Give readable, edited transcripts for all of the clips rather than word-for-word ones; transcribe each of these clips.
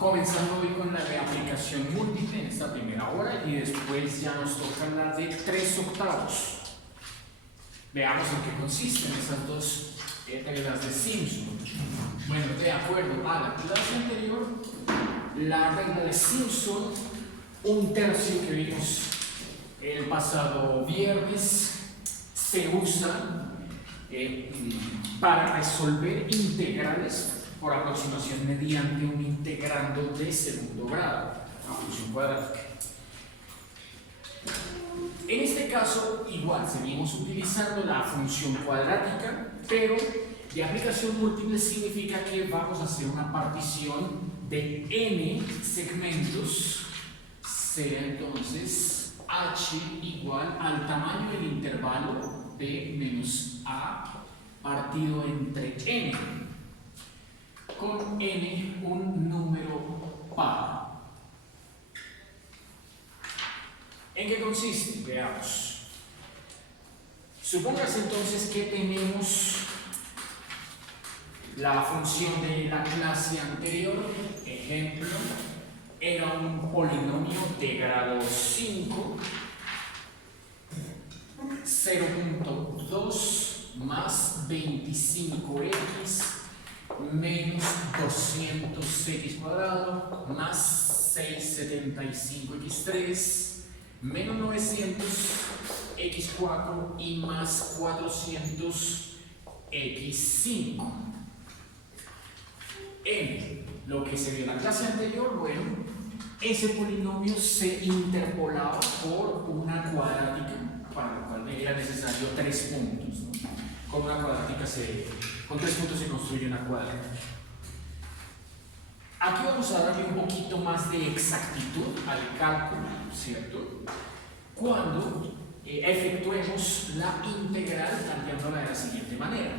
Comenzando hoy con la de aplicación múltiple en esta primera hora y después ya nos toca la de 3/8. Veamos en qué consisten esas dos reglas de Simpson. Bueno, de acuerdo a la clase anterior, la regla de Simpson, 1/3 que vimos el pasado viernes, se usa para resolver integrales por aproximación mediante un integrando de segundo grado, una función cuadrática. En este caso, igual, seguimos utilizando la función cuadrática, pero de aplicación múltiple significa que vamos a hacer una partición de n segmentos, será entonces h igual al tamaño del intervalo b menos a partido entre n, con n un número par. ¿En qué consiste? Veamos. Supóngase entonces que tenemos la función de la clase anterior, ejemplo, era un polinomio de grado 5, 0.2 más 25x menos 200x cuadrado más 675x3 menos 900x4 y más 400x5. En lo que se vio en la clase anterior, bueno, ese polinomio se interpolaba por una cuadrática, para lo cual era necesario 3 puntos, ¿no? Con una cuadrática con 3 puntos se construye una cuadrática. Aquí vamos a darle un poquito más de exactitud al cálculo, ¿cierto? Cuando efectuemos la integral planteándola de la siguiente manera.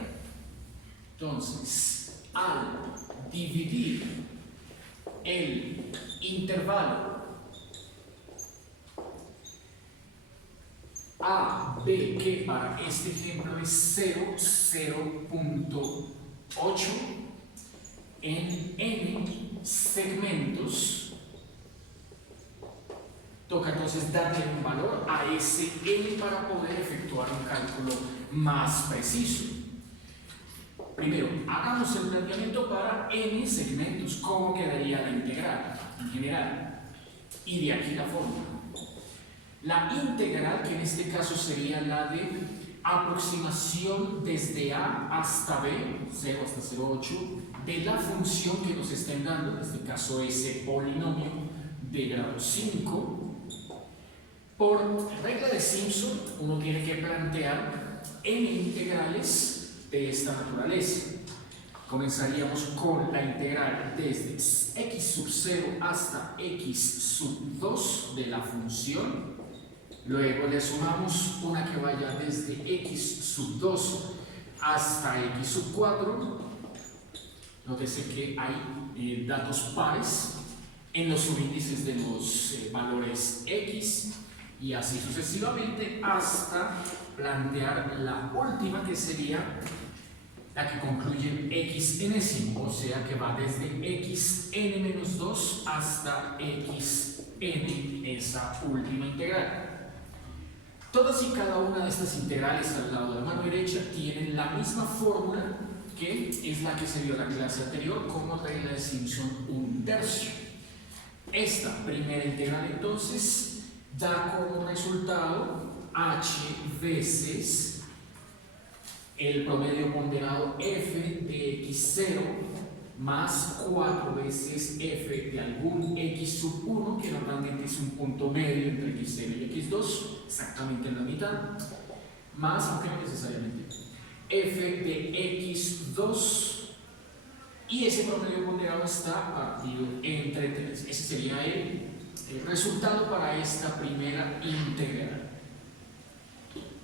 Entonces, al dividir el intervalo a, b, que para este ejemplo es 0, 0.8, en n segmentos, toca entonces darle un valor a ese n para poder efectuar un cálculo más preciso. Primero, hagamos el planteamiento para n segmentos. ¿Cómo quedaría la integral en general? Y de aquí la fórmula. La integral, que en este caso sería la de aproximación desde a hasta b, 0 hasta 0,8, de la función que nos estén dando, en este caso ese polinomio de grado 5, por regla de Simpson, uno tiene que plantear n integrales de esta naturaleza. Comenzaríamos con la integral desde x sub 0 hasta x sub 2 de la función. Luego le sumamos una que vaya desde x sub 2 hasta x sub 4. Nótese que hay datos pares en los subíndices de los valores x, y así sucesivamente hasta plantear la última, que sería la que concluye en x enésimo, o sea que va desde xn-2 hasta xn, esa última integral. Todas y cada una de estas integrales al lado de la mano derecha tienen la misma fórmula, que es la que se vio en la clase anterior como regla de Simpson 1/3. Esta primera integral entonces da como resultado h veces el promedio ponderado f de x0 más 4 veces f de algún x sub 1, que normalmente es un punto medio entre x0 y x2, exactamente en la mitad, más, aunque no necesariamente, f de x2, y ese promedio ponderado está partido entre 3. Ese sería el resultado para esta primera integral.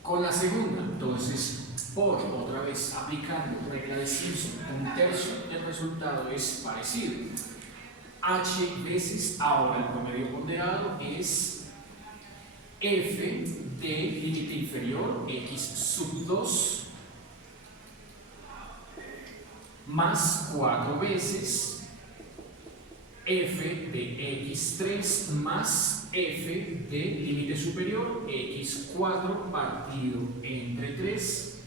Con la segunda, entonces, por otra vez aplicando regla de Simpson 1/3, el resultado es parecido. H veces, ahora el promedio ponderado es f de límite inferior x sub 2 más 4 veces f de x3 más f de límite superior x4 partido entre 3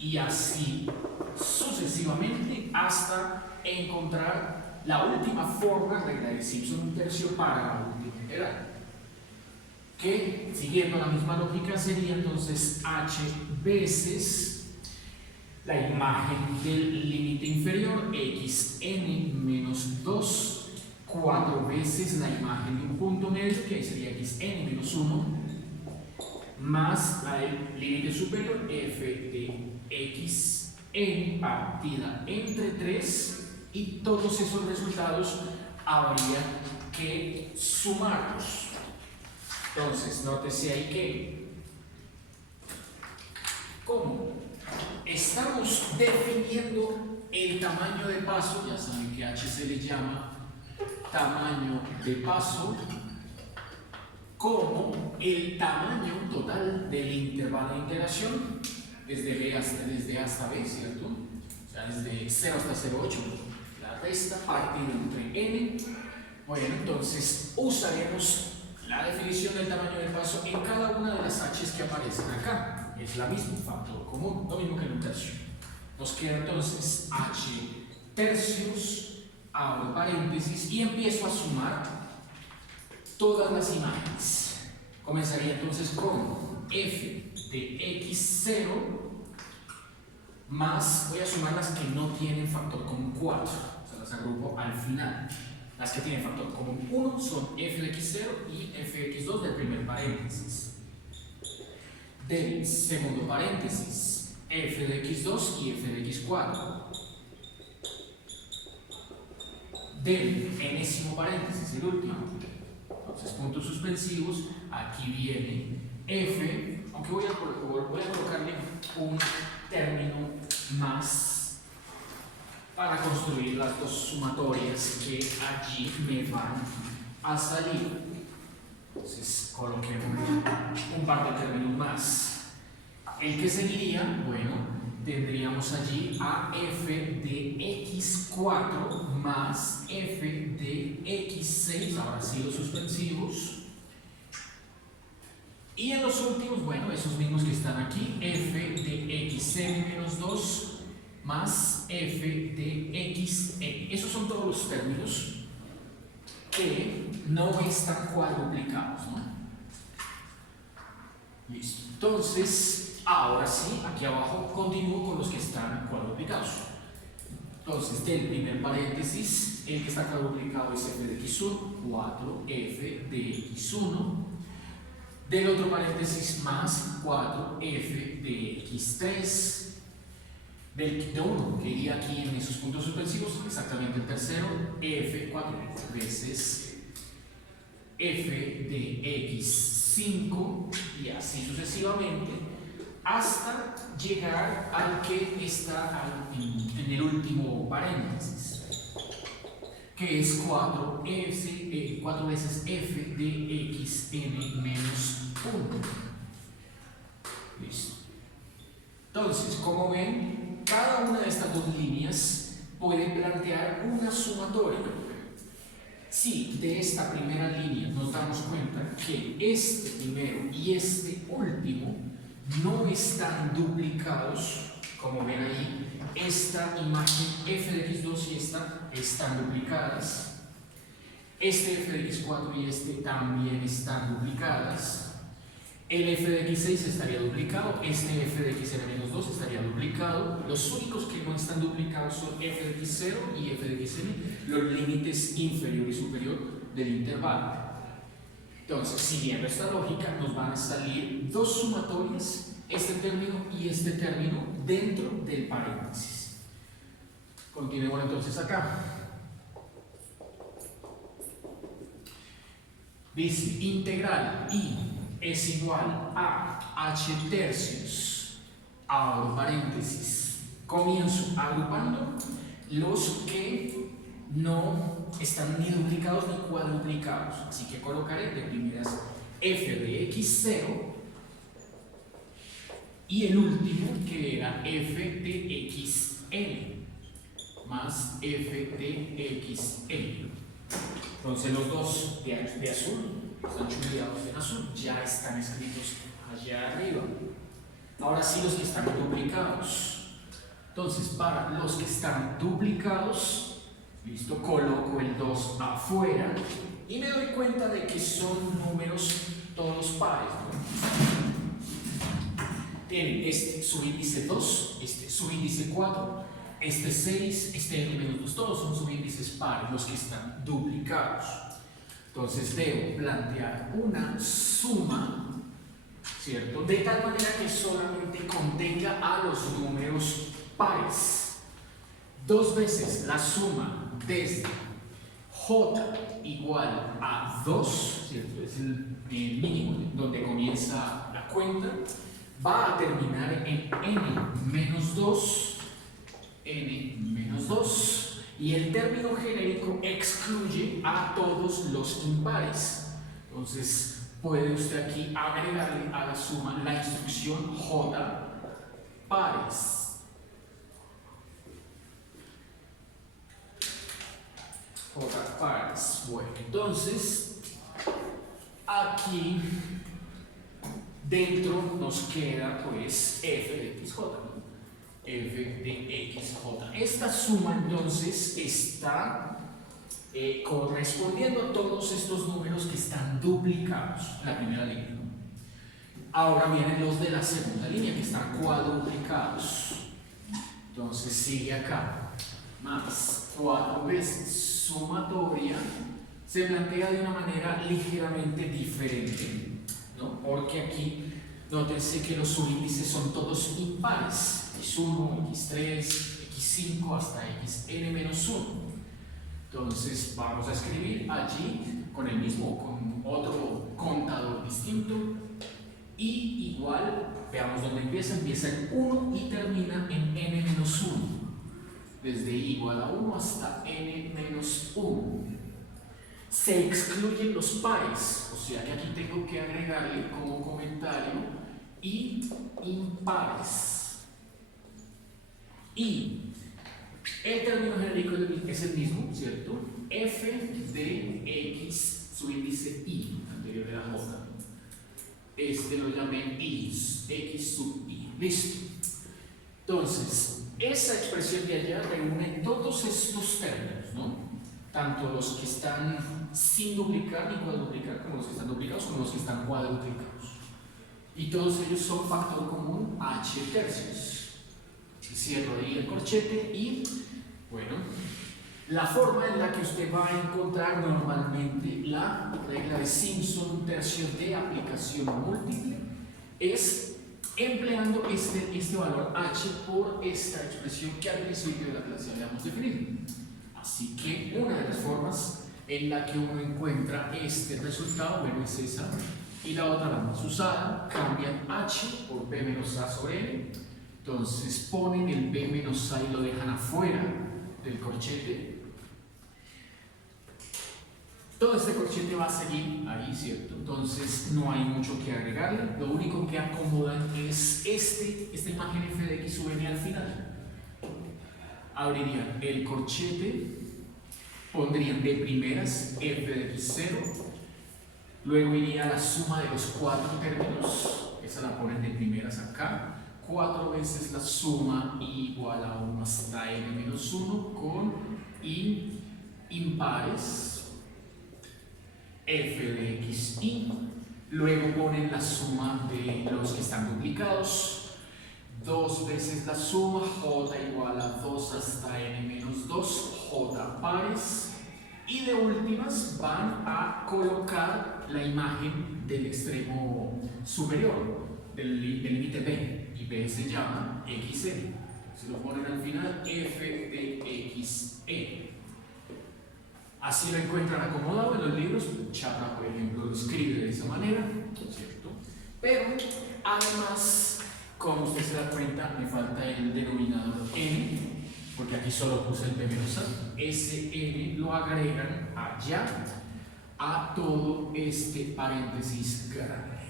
y así sucesivamente hasta encontrar la última forma, regla de Simpson un tercio para la última integral, que siguiendo la misma lógica sería entonces h veces la imagen del límite inferior xn menos 2, 4 veces la imagen de un punto medio, que ahí sería xn menos 1, más la del límite superior f de xn partida entre 3, y todos esos resultados habría que sumarlos. Entonces, nótese ahí que, ¿cómo? Estamos definiendo el tamaño de paso, ya saben que h se le llama tamaño de paso, como el tamaño total del intervalo de integración desde A hasta B, ¿cierto? O sea, desde 0 hasta 0,8, la resta partido entre n. Bueno, entonces usaremos la definición del tamaño de paso en cada una de las h's que aparecen acá. Es la misma, factor común, lo mismo que en un tercio. Nos queda entonces h tercios, abro paréntesis y empiezo a sumar todas las imágenes. Comenzaría entonces con f de x0 más, voy a sumar las que no tienen factor común 4, o sea, las agrupo al final. Las que tienen factor común 1 son f de x0 y f de x2 del primer paréntesis. Del segundo paréntesis, f de x2 y f de x4. Del enésimo paréntesis, el último. Entonces, puntos suspensivos, aquí viene f, aunque voy a colocarle un término más para construir las dos sumatorias que allí me van a salir. Entonces, coloquemos un par de términos más. El que seguiría, bueno, tendríamos allí a f de x4 más f de x6, ahora sí los suspensivos. Y en los últimos, bueno, esos mismos que están aquí, f de xn menos 2 más f de xn. Esos son todos los términos que no están cuadruplicados, ¿no? Listo. Entonces, ahora sí, aquí abajo continúo con los que están cuadruplicados. Entonces, del primer paréntesis, el que está cuadruplicado es f de x1, 4f de x1. Del otro paréntesis más 4f de x3. De 1, que iría aquí en esos puntos suspensivos, exactamente el tercero, f 4 veces f de x5 y así sucesivamente hasta llegar al que está en el último paréntesis, que es 4 veces f de xn menos 1. Listo. Entonces, como ven, cada una de estas dos líneas puede plantear una sumatoria. Si de esta primera línea nos damos cuenta que este primero y este último no están duplicados, como ven ahí, esta imagen f de x2 y esta están duplicadas, este f de x4 y este también están duplicadas. El f de x6 estaría duplicado, este f de xn menos 2 estaría duplicado. Los únicos que no están duplicados son f de x0 y f de xn, los límites inferior y superior del intervalo. Entonces, siguiendo esta lógica, nos van a salir dos sumatorias, este término y este término, dentro del paréntesis. Continuemos entonces acá. Dice, integral i es igual a h tercios, abro paréntesis, comienzo agrupando los que no están ni duplicados ni cuadruplicados, así que colocaré de primeras f de x0 y el último que era f de xn más f de xn. Entonces los dos de azul, están chuleados en azul, ya están escritos allá arriba. Ahora sí los que están duplicados. Entonces para los que están duplicados, listo, coloco el 2 afuera y me doy cuenta de que son números todos pares, ¿no? Tienen este subíndice 2, este subíndice 4, este 6, este n-2, todos son subíndices pares, los que están duplicados. Entonces debo plantear una suma, ¿cierto? De tal manera que solamente contenga a los números pares. Dos veces la suma desde j igual a 2, ¿cierto? Es el mínimo donde comienza la cuenta. Va a terminar en n-2, y el término genérico excluye a todos los impares. Entonces puede usted aquí agregarle a la suma la instrucción j pares. J pares. Bueno, entonces aquí dentro nos queda pues f de xj, ¿no? F de xj. Esta suma entonces está correspondiendo a todos estos números que están duplicados en la primera línea, ¿no? Ahora vienen los de la segunda línea que están cuadruplicados. Entonces sigue acá, más 4 veces sumatoria, se plantea de una manera ligeramente diferente, ¿no? Porque aquí nótense que los subíndices son todos impares, x1, x3, x5 hasta xn-1. Entonces vamos a escribir allí con el mismo, con otro contador distinto, y igual, veamos dónde empieza en 1 y termina en n-1, desde i igual a 1 hasta n-1. Se excluyen los pares, o sea que aquí tengo que agregarle como comentario y impares. Y el término genérico es el mismo, ¿cierto? F de x subíndice i, anterior de la j. Este lo llamé i, x sub i. Listo. Entonces, esa expresión de allá reúne todos estos términos, ¿no? Tanto los que están sin duplicar ni cuadruplicar, como los que están duplicados, como los que están cuadruplicados. Y todos ellos son factor común h tercios. Cierro ahí el corchete y, bueno, la forma en la que usted va a encontrar normalmente la regla de Simpson, tercio de aplicación múltiple, es empleando este valor h por esta expresión que al principio de la clase habíamos definido. Así que una de las formas en la que uno encuentra este resultado, bueno, es esa, y la otra, la más usada, cambian h por b menos a sobre n. Entonces ponen el b menos a y lo dejan afuera del corchete. Todo este corchete va a seguir ahí, ¿cierto? Entonces no hay mucho que agregarle. Lo único que acomodan es esta imagen f de x sub n al final. Abrirían el corchete, pondrían de primeras f de x0, luego iría la suma de los 4 términos, esa la ponen de primeras acá, 4 veces la suma igual a 1 hasta n-1 con i impares f de xi, luego ponen la suma de los que están duplicados, 2 veces la suma, j igual a 2 hasta n-2, j pares, y de últimas van a colocar la imagen del extremo superior, del límite b, y b se llama xn. Se lo ponen al final f de xe. Así lo encuentran acomodado en los libros. Chapra, por ejemplo, lo escribe de esa manera, ¿cierto? Pero además, como usted se da cuenta, me falta el denominador n, porque aquí solo puse el b menos a. Ese n lo agregan allá a todo este paréntesis grande.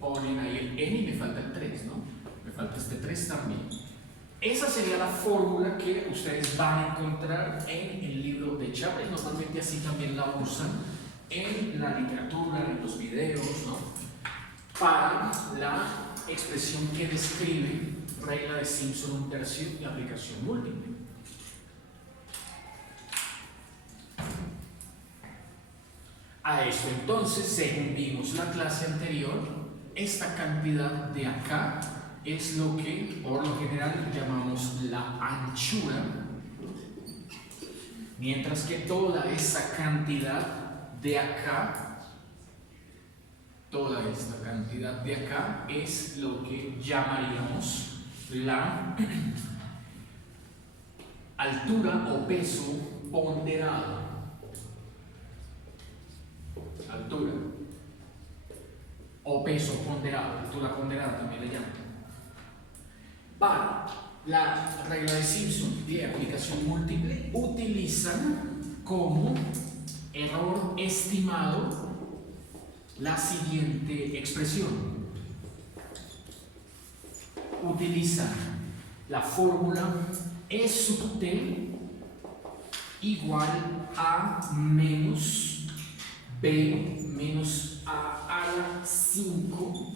Ponen ahí el n y me falta el 3, ¿no? Me falta este 3 también. Esa sería la fórmula que ustedes van a encontrar en el libro de de Chapel, normalmente así también la usan en la literatura, en los videos, ¿no? Para la expresión que describe regla de Simpson 1/3 y aplicación múltiple. A esto entonces, según vimos la clase anterior, esta cantidad de acá es lo que por lo general llamamos la anchura, mientras que toda esa cantidad de acá, toda esta cantidad de acá es lo que llamaríamos la altura o peso ponderado. Altura o peso ponderado, altura ponderada también le llaman. Para la regla de Simpson de aplicación múltiple utilizan como error estimado la siguiente expresión. Utilizan la fórmula E sub t igual a menos B menos A la 5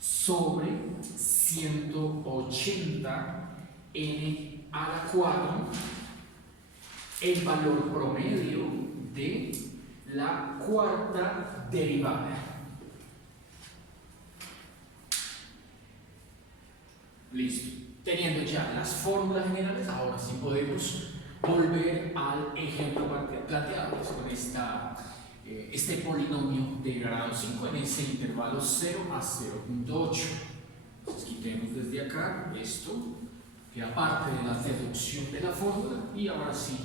sobre 180 N a la 4, el valor promedio de la cuarta derivada. Listo. Teniendo ya las fórmulas generales, ahora sí podemos volver al ejemplo planteado con este polinomio de grado 5 en ese intervalo 0 a 0.8. Entonces quitemos desde acá esto, que aparte de la deducción de la fórmula, y ahora sí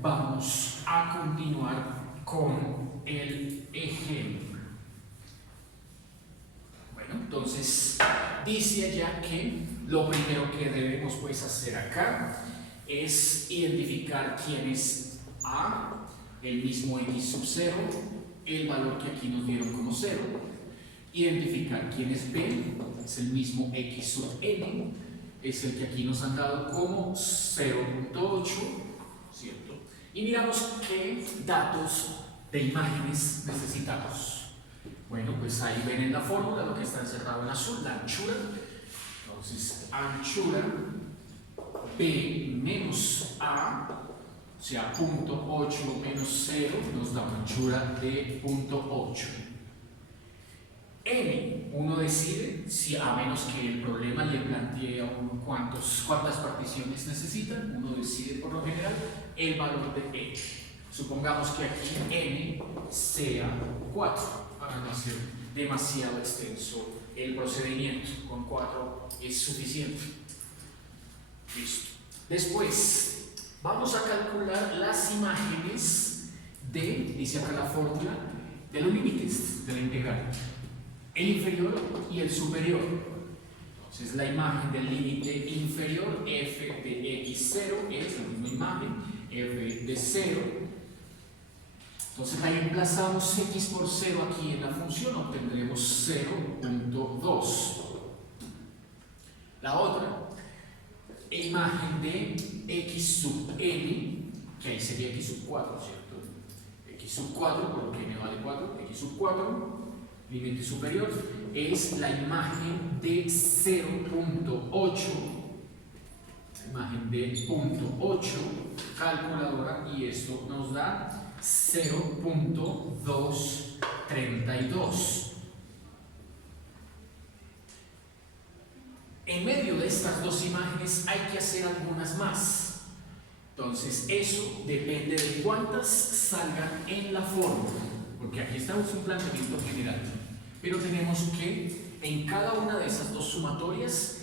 vamos a continuar con el ejemplo. Bueno, entonces dice allá que lo primero que debemos pues hacer acá es identificar quién es A, el mismo x sub 0, el valor que aquí nos dieron como 0. Identificar quién es B, es el mismo x sub n, es el que aquí nos han dado como 0.8, ¿cierto? Y miramos qué datos de imágenes necesitamos. Bueno, pues ahí ven en la fórmula lo que está encerrado en azul, la anchura. Entonces, anchura B menos A, o sea, 0.8 menos 0 nos da una anchura de 0.8. N, uno decide si, a menos que el problema le plantee a uno cuántas particiones necesitan, uno decide por lo general el valor de N. Supongamos que aquí N sea 4, para no hacer demasiado extenso el procedimiento, con 4 es suficiente. Listo. Después, vamos a calcular las imágenes dice acá la fórmula, de los límites de la integral. El inferior y el superior. Entonces, la imagen del límite inferior, f de x0, es la misma imagen, f de 0. Entonces, ahí emplazamos x por 0 aquí en la función, obtendremos 0.2. La otra, imagen de x sub n, que ahí sería x sub 4, ¿cierto? X sub 4, por lo que n vale 4, x sub 4, límite superior, es la imagen de 0.8, imagen de 0.8, calculadora, y esto nos da 0.232. En medio de estas dos imágenes hay que hacer algunas más. Entonces, eso depende de cuántas salgan en la fórmula, porque aquí estamos en un planteamiento general. Pero tenemos que en cada una de esas dos sumatorias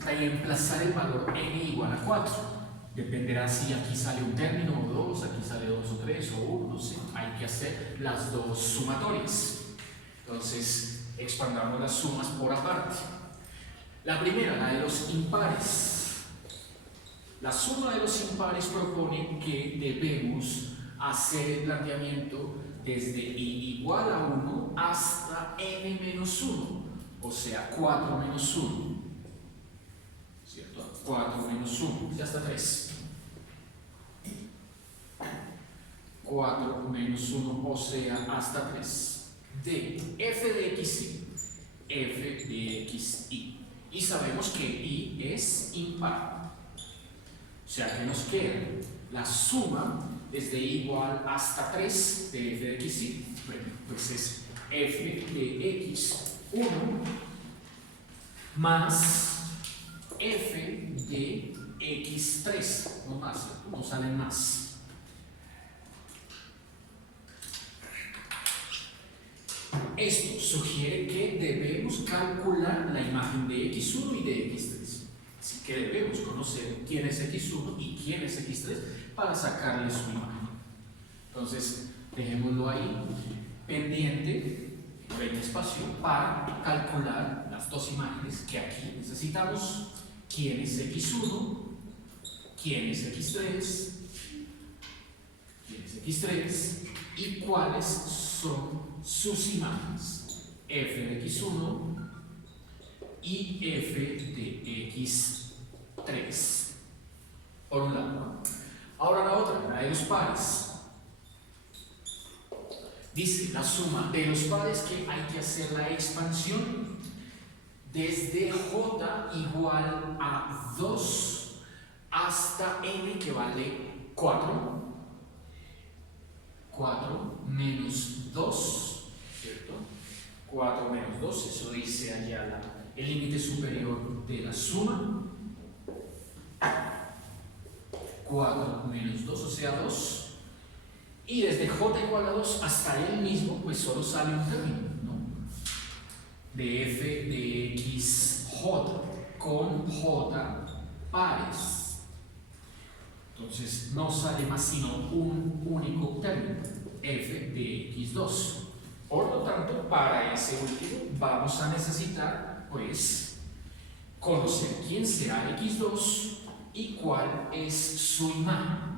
reemplazar el valor n igual a 4. Dependerá si aquí sale un término o 2, aquí sale 2 o 3 o 1, no sé. Hay que hacer las dos sumatorias. Entonces, expandamos las sumas por aparte. La primera, la de los impares. La suma de los impares propone que debemos hacer el planteamiento desde i igual a 1 hasta n menos 1, o sea, 4 menos 1, ¿cierto? 4 menos 1, y hasta 3. 4 menos 1, o sea, hasta 3, de f de xy, f de xy. Y sabemos que y es impar. O sea que nos queda la suma desde igual hasta 3 de f de xy. Bueno, pues es f de x1 más f de x3. No más, no salen más. Esto sugiere que debemos calcular la imagen de x1 y de x3. Así que debemos conocer quién es x1 y quién es x3 para sacarle su imagen. Entonces, dejémoslo ahí pendiente, en espacio, para calcular las dos imágenes que aquí necesitamos. ¿Quién es x1? ¿Quién es x3? ¿Quién es x3? ¿Y cuáles son sus imágenes? F de x1 y f de x3. Por un lado, ¿no? Ahora la otra, la de los pares. Dice la suma de los pares que hay que hacer la expansión desde j igual a 2 hasta n que vale 4. 4 menos 2, ¿cierto? 4 menos 2, eso dice allá el límite superior de la suma. 4 menos 2, o sea 2. Y desde j igual a 2 hasta él mismo, pues solo sale un término, ¿no? De f de xj con j pares. Entonces no sale más sino un único término, f de x2. Por lo tanto, para ese último vamos a necesitar, pues, conocer quién será x2 y cuál es su imagen.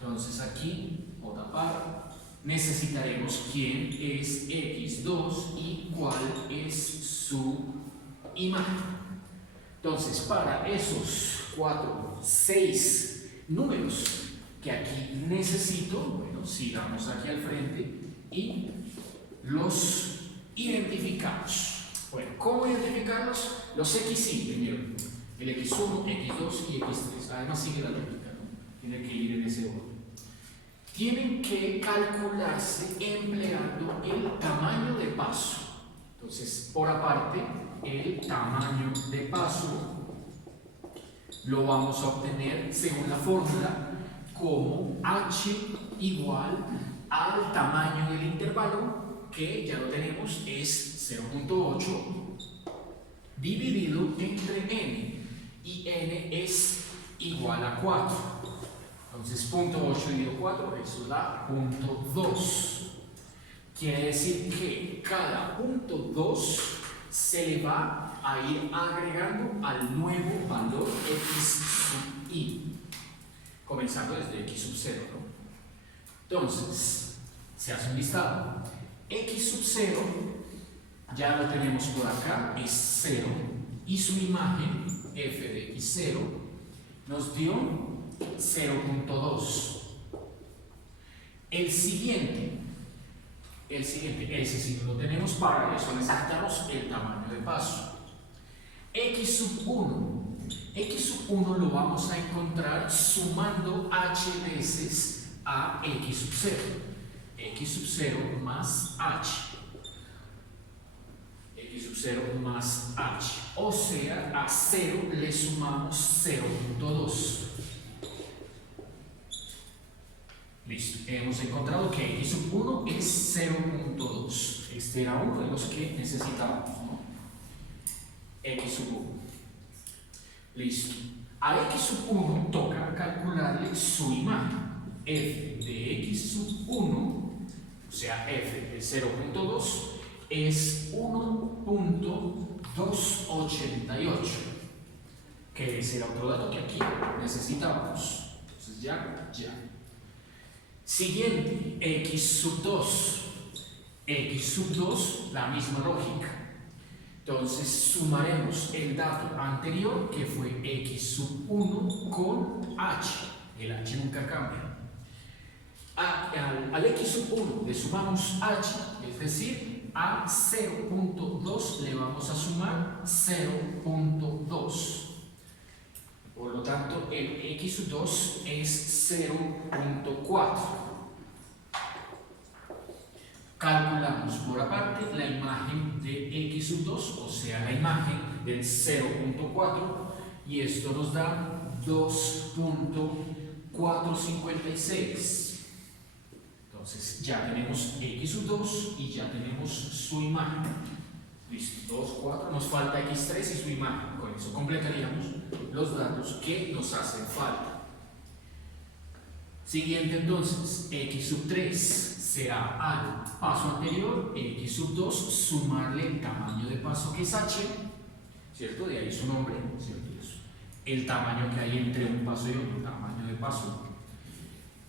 Entonces aquí, j par, necesitaremos quién es x2 y cuál es su imagen. Entonces, para esos 6 números que aquí necesito, bueno, sigamos aquí al frente y los identificamos. Bueno, ¿cómo identificarlos? Los xy primero, el x1, x2 y x3. Además sigue la lógica, ¿no? Tiene que ir en ese orden. Tienen que calcularse empleando el tamaño de paso. Entonces, por aparte, el tamaño de paso lo vamos a obtener según la fórmula como h igual al tamaño del intervalo, que ya lo tenemos, es 0.8 dividido entre n, y n es igual a 4. Entonces, 0.8 dividido 4, eso da 0.2. Quiere decir que cada 0.2 se le va a ir agregando al nuevo valor x sub i, comenzando desde x sub 0, ¿no? Entonces, se hace un listado. X sub 0, ya lo tenemos por acá, es 0, y su imagen, f de x0, nos dio 0.2. El siguiente, ese sí lo tenemos, para eso necesitamos el tamaño de paso. X sub 1 lo vamos a encontrar sumando h veces a x sub 0. X sub 0 más h. X sub 0 más h. O sea, a 0 le sumamos 0.2. Listo, hemos encontrado que x sub 1 es 0.2. Este era uno de los que necesitábamos, ¿no? X sub 1. Listo. A x sub 1 toca calcularle su imagen. F de x sub 1, o sea, f de 0.2, es 1.288. Que ese era otro dato que aquí necesitábamos. Entonces ya. Siguiente, x sub 2. X sub 2, la misma lógica. Entonces sumaremos el dato anterior, que fue x sub 1 con h. El h nunca cambia. Al x sub 1 le sumamos h, es decir, a 0.2 le vamos a sumar 0.2. Por lo tanto, el x sub 2 es 0.4. Calculamos por aparte la imagen de x sub 2, o sea, la imagen del 0.4, y esto nos da 2.456. Entonces ya tenemos x sub 2 y ya tenemos su imagen. Listo, 2, 4, nos falta x3 y su imagen. Con eso completaríamos los datos que nos hacen falta. Siguiente entonces, x sub 3 será al paso anterior, x sub 2, sumarle el tamaño de paso que es h, ¿cierto? De ahí su nombre, ¿cierto? El tamaño que hay entre un paso y otro, tamaño de paso.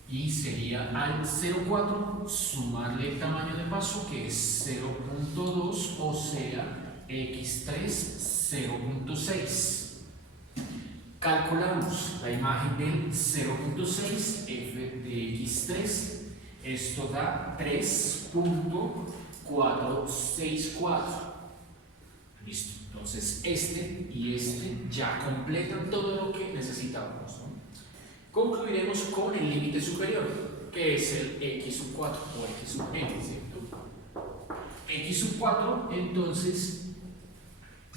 Y sería al 0.4 sumarle el tamaño de paso que es 0.2, o sea, x3 0.6. Calculamos la imagen del 0.6, f de x3, esto da 3.464. Listo, entonces este y este ya completan todo lo que necesitábamos, ¿no? Concluiremos con el límite superior, que es el x sub 4 o x sub n, ¿cierto? X sub 4 entonces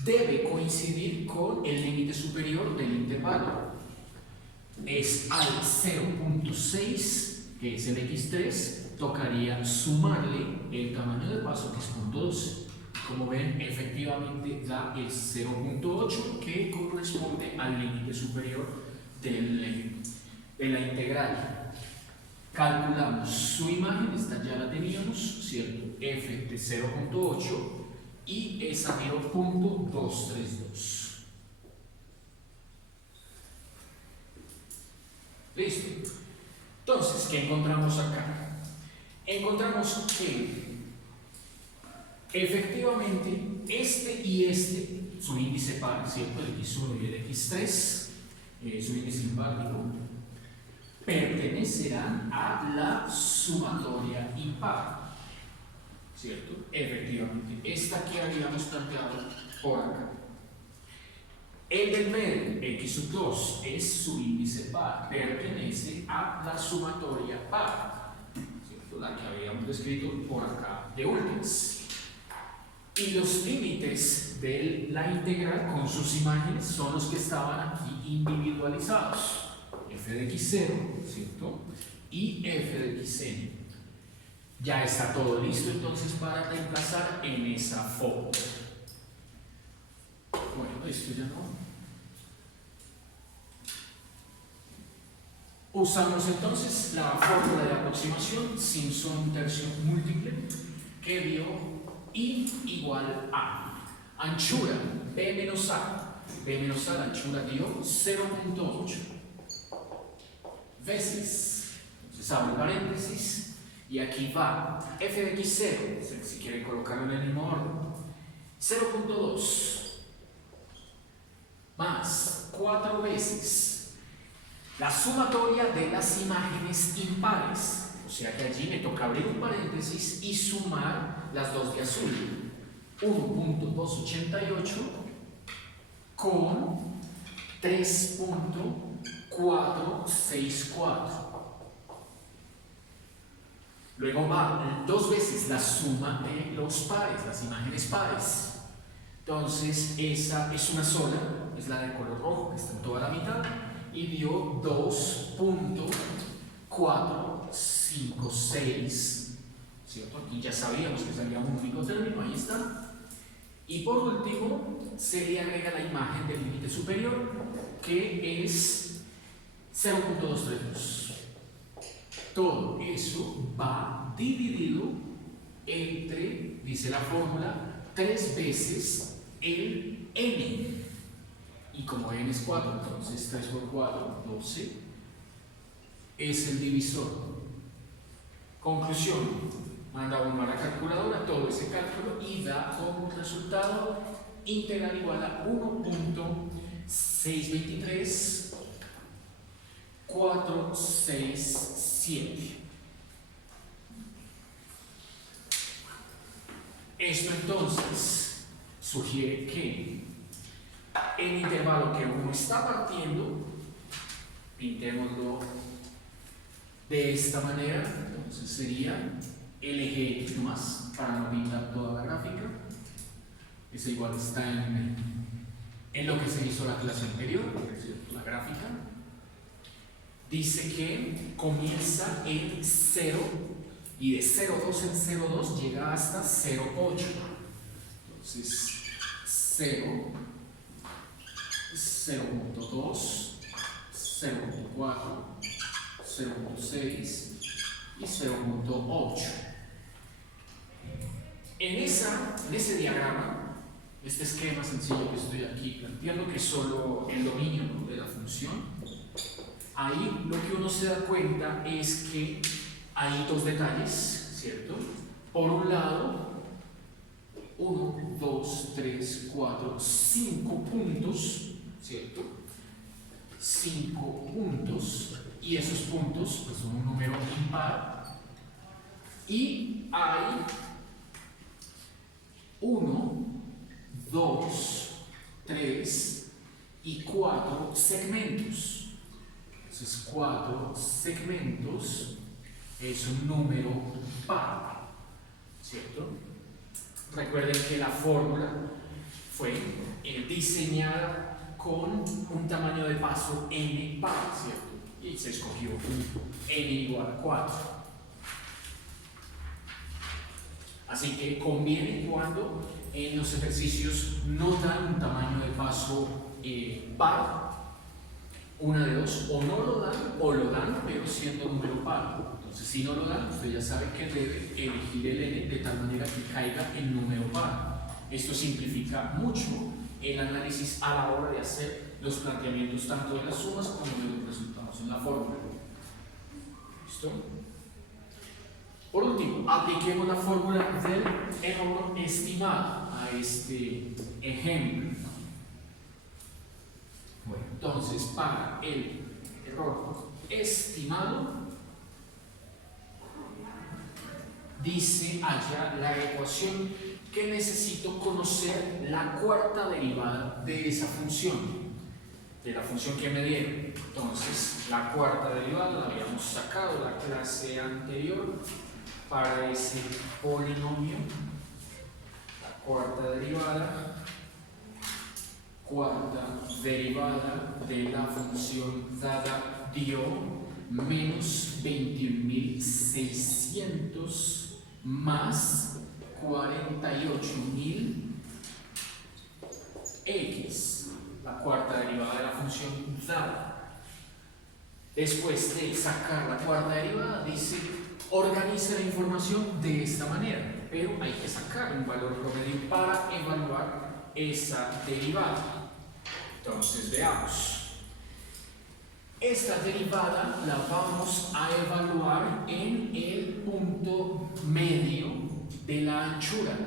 debe coincidir con el límite superior del intervalo. Es al 0.6, que es el x3, tocaría sumarle el tamaño de paso, que es 0.12. Como ven, efectivamente da el 0.8, que corresponde al límite superior de la integral. Calculamos su imagen, esta ya la teníamos, ¿cierto? F de 0.8 y esa 0.232. Listo. Entonces, ¿qué encontramos acá? Encontramos que efectivamente este y este, su índice par, ¿cierto? El x1 y el x3, su índice impar, pertenecerán a la sumatoria impar, ¿cierto? Efectivamente, esta que habíamos planteado por acá. El del medio, x sub 2, es su índice par, pertenece a la sumatoria par, ¿cierto? La que habíamos descrito por acá de últimas. Y los límites de la integral con sus imágenes son los que estaban aquí individualizados. F de x0, ¿cierto? Y f de xn. Ya está todo listo entonces para reemplazar en esa fórmula. Bueno, esto ya no. Usamos entonces la fórmula de aproximación Simpson tercio múltiple, que dio I igual a anchura B menos A. B menos A, la anchura dio 0.8 veces, entonces abro paréntesis y aquí va f de x0, si quieren colocarlo en el mismo orden, 0.2 más 4 veces la sumatoria de las imágenes impares, o sea que allí me toca abrir un paréntesis y sumar las dos de azul, 1.288 con 3.464. Luego va dos veces la suma de los pares, las imágenes pares. Entonces esa es una sola, es la de color rojo, que está en toda la mitad, y dio 2.456, ¿cierto? Aquí ya sabíamos que salía un único término, ahí está. Y por último, se le agrega la imagen del límite superior, que es 0.232. Todo eso va dividido entre, dice la fórmula, 3 veces el n. Y como n es 4, entonces 3 por 4, 12, es el divisor. Conclusión. Manda uno a la calculadora todo ese cálculo y da como resultado integral igual a 1.623.467. Esto entonces sugiere que el intervalo que uno está partiendo, pintémoslo de esta manera, entonces sería el eje X más, para no pintar toda la gráfica. Ese igual está en lo que se hizo la clase anterior, es decir, la gráfica. Dice que comienza en 0 y de 0,2 en 0,2 llega hasta 0,8. Entonces 0, 0,2, 0,4, 0,6 y 0,8. En ese diagrama, este esquema sencillo que estoy aquí planteando, que es solo el dominio, ¿no?, de la función, ahí lo que uno se da cuenta es que hay dos detalles, ¿cierto? Por un lado, 1, 2, 3, 4, 5 puntos, ¿cierto? 5 puntos, y esos puntos pues, son un número impar, y hay 1, 2, 3 y 4 segmentos. Entonces 4 segmentos es un número par, ¿cierto? Recuerden que la fórmula fue diseñada con un tamaño de paso n par, ¿cierto? Y se escogió n igual a 4. Así que conviene cuando en los ejercicios no dan un tamaño de paso par, una de dos, o no lo dan o lo dan pero siendo número par. Entonces si no lo dan, usted ya sabe que debe elegir el n de tal manera que caiga en número par. Esto simplifica mucho el análisis a la hora de hacer los planteamientos tanto de las sumas como de los resultados en la fórmula. ¿Listo? Por último, apliquemos la fórmula del error estimado a este ejemplo. Bueno, entonces, para el error estimado, dice allá la ecuación que necesito conocer la cuarta derivada de esa función, de la función que me dieron. Entonces, la cuarta derivada la habíamos sacado la clase anterior para ese polinomio. La cuarta derivada de la función dada dio menos 21.600 más 48.000 x, la cuarta derivada de la función dada. Después de sacar la cuarta derivada, dice organiza la información de esta manera, pero hay que sacar un valor promedio para evaluar esa derivada. Entonces veamos. Esta derivada la vamos a evaluar en el punto medio de la anchura.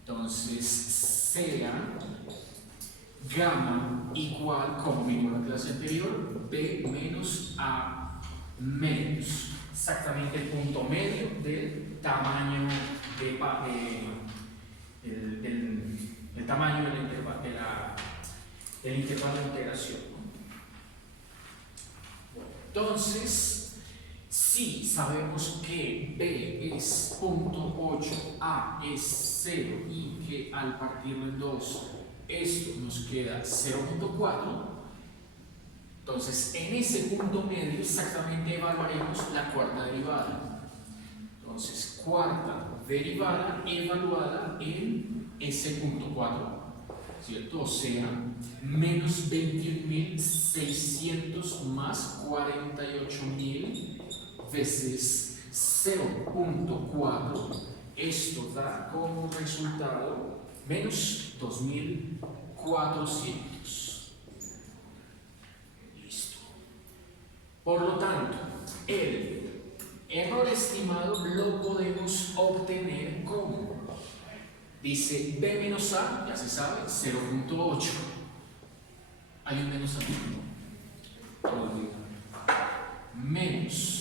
Entonces sea gamma igual, como vimos en la clase anterior, b menos a menos. Exactamente el punto medio del tamaño el tamaño del intervalo de integración. Entonces, si sabemos que b es 0.8, a es 0 y que al partirlo en 2 esto nos queda 0.4, entonces en ese punto medio exactamente evaluaremos la cuarta derivada. Entonces, cuarta derivada evaluada en ese punto 4, ¿cierto? O sea, menos 21.600 más 48.000 veces 0.4. Esto da como resultado menos 2.400. Listo. Por lo tanto, el error estimado lo podemos obtener como, dice b menos a, ya se sabe, 0.8. Hay un menos aquí, menos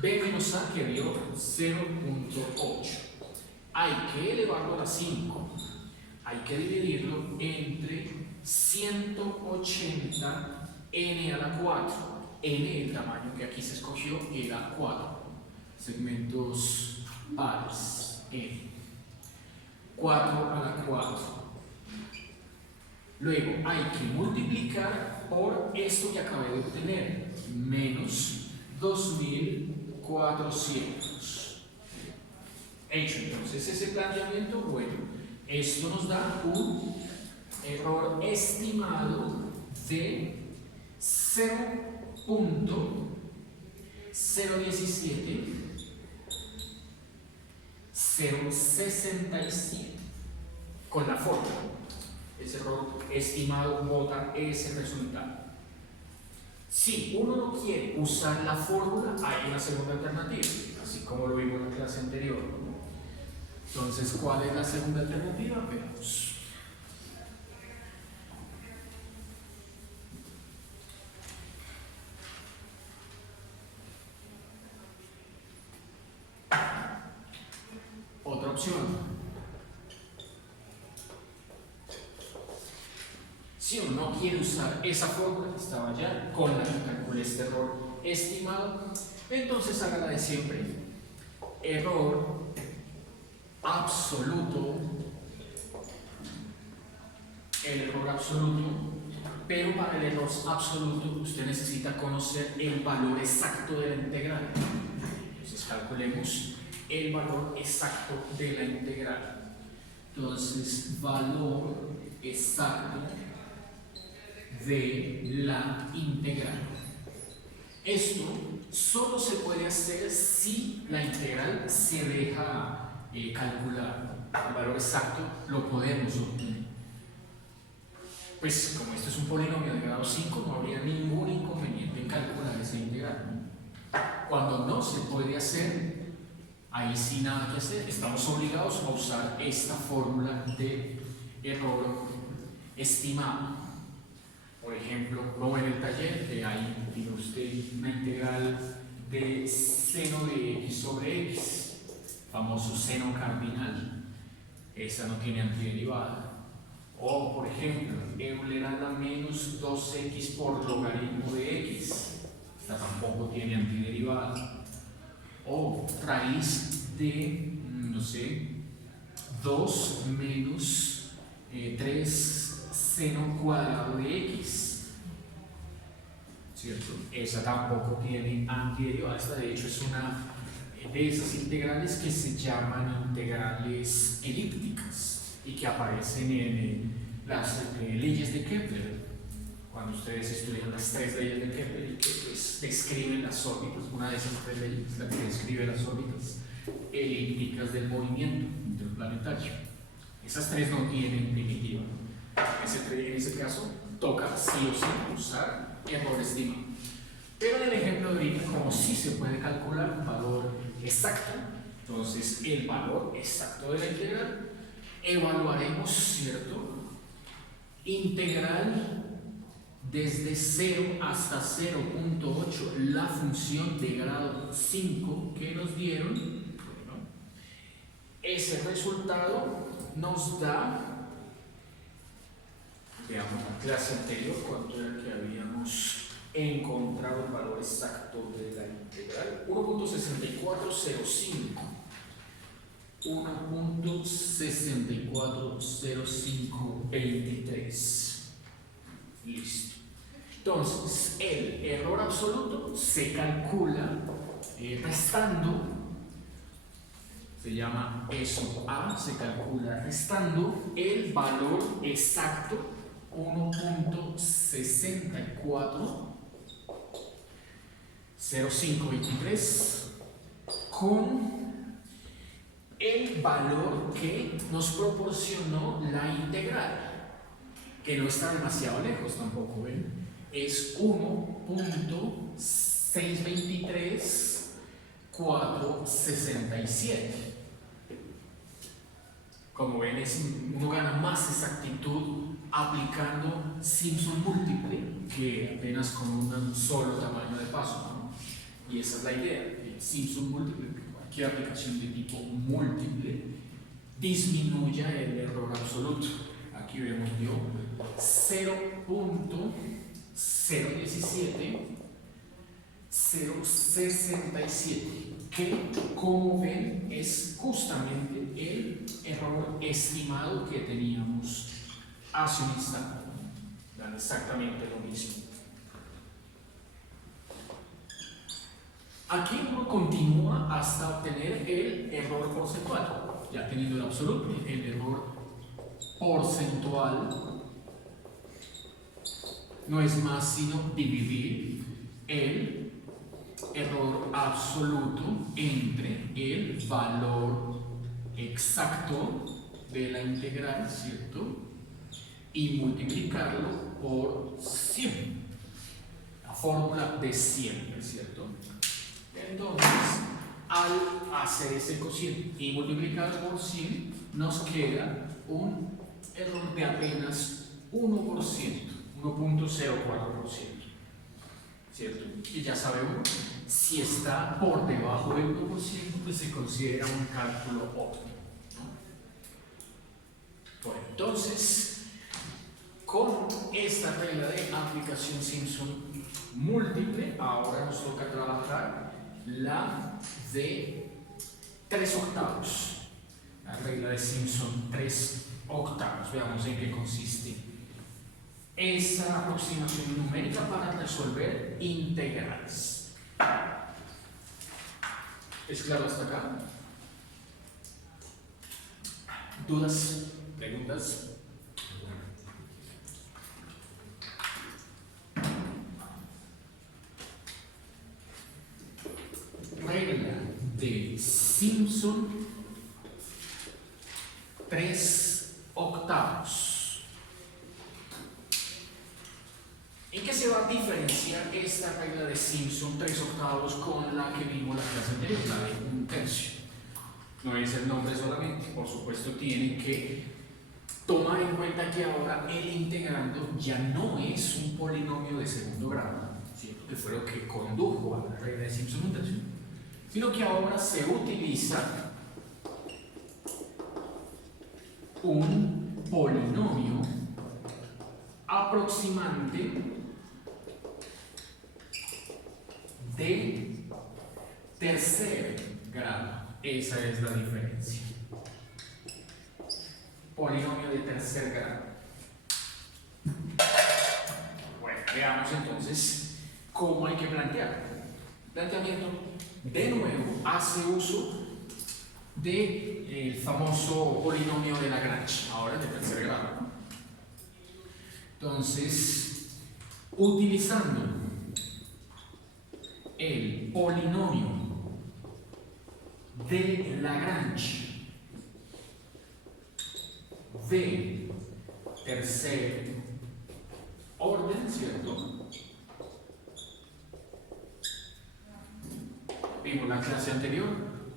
b menos a que dio 0.8. hay que elevarlo a la 5, hay que dividirlo entre 180 n a la 4. N, el tamaño que aquí se escogió, era 4 segmentos pares. N. 4 a la 4. Luego hay que multiplicar por esto que acabé de obtener, menos 2400. Hecho entonces ese planteamiento, bueno, esto nos da un error estimado de 0.017.067 con la fórmula. Ese error estimado bota ese resultado. Si uno no quiere usar la fórmula, hay una segunda alternativa, así como lo vimos en la clase anterior. Entonces, ¿cuál es la segunda alternativa? Veamos. Otra opción. Si uno no quiere usar esa fórmula que estaba allá, con la que calculé este error estimado, entonces haga la de siempre. Error absoluto, el error absoluto, pero para el error absoluto usted necesita conocer el valor exacto de la integral. Entonces calculemos el valor exacto de la integral. Entonces, valor exacto de la integral. Esto solo se puede hacer si la integral se deja calcular. El valor exacto lo podemos obtener. Pues como esto es un polinomio de grado 5, no habría ningún inconveniente en calcular esa integral. Cuando no se puede hacer, ahí sí nada que hacer. Estamos obligados a usar esta fórmula de error estimado. Por ejemplo, como en el taller, que hay, tiene usted una integral de seno de x sobre x, famoso seno cardinal. Esa no tiene antiderivada. O, por ejemplo, Euler a la menos 2x por logaritmo de x. Esta tampoco tiene antiderivada. O raíz de, no sé, 2 menos 3 seno cuadrado de x, ¿cierto? Esa tampoco tiene antiderivada. Esta de hecho es una de esas integrales que se llaman integrales elípticas y que aparecen en las leyes de Kepler. Cuando ustedes estudian las 3 leyes de Kepler y que pues, describen las órbitas, una de esas 3 leyes es la que describe las órbitas elípticas del movimiento interplanetario. Esas 3 no tienen primitiva. En ese caso, toca sí o sí usar error estimado. Pero en el ejemplo de ahorita, como sí se puede calcular un valor exacto, entonces el valor exacto de la integral, evaluaremos, ¿cierto? Integral desde 0 hasta 0.8, la función de grado 5 que nos dieron. Bueno, ese resultado nos da, veamos la clase anterior, cuánto era que habíamos encontrado el valor exacto de la integral. 1.6405. 1.640523. Listo. Entonces, el error absoluto se calcula restando, se llama eso A, se calcula restando el valor exacto 1.640523 con el valor que nos proporcionó la integral, que no está demasiado lejos tampoco, ¿ven? Es 1.623.467. Como ven, uno gana más exactitud aplicando Simpson múltiple que apenas con un solo tamaño de paso, ¿no? Y esa es la idea. El Simpson múltiple, cualquier aplicación de tipo múltiple, disminuya el error absoluto. Aquí vemos yo 0.017.067, que como ven es justamente el error estimado que teníamos hace un instante. Dan exactamente lo mismo. Aquí uno continúa hasta obtener el error porcentual. Ya teniendo el absoluto, el error porcentual no es más sino dividir el error absoluto entre el valor exacto de la integral, ¿cierto? Y multiplicarlo por 100. La fórmula de siempre, ¿cierto? Entonces, al hacer ese cociente y multiplicar por 100, nos queda un error de apenas 1%, 1.04%, ¿cierto? Y ya sabemos, si está por debajo del 1%, pues se considera un cálculo óptimo, ¿no? Bueno, entonces, con esta regla de aplicación Simpson múltiple, ahora nos toca trabajar la de 3/8, la regla de Simpson 3/8. Veamos en qué consiste esa aproximación numérica para resolver integrales. ¿Es claro hasta acá? ¿Dudas? ¿Preguntas? Regla de Simpson 3/8. ¿En qué se va a diferenciar esta regla de Simpson 3/8 con la que vimos la clase anterior, la de 1/3? No es el nombre solamente, por supuesto tienen que tomar en cuenta que ahora el integrando ya no es un polinomio de segundo grado, ¿cierto? Que fue lo que condujo a la regla de Simpson 1/3, sino que ahora se utiliza un polinomio aproximante de tercer grado. Esa es la diferencia. Polinomio de tercer grado. Bueno, veamos entonces cómo hay que plantear. Planteamiento, de nuevo, hace uso del famoso polinomio de Lagrange, ahora de tercer grado. Entonces, utilizando el polinomio de Lagrange de tercer orden, ¿cierto? Vimos la clase anterior,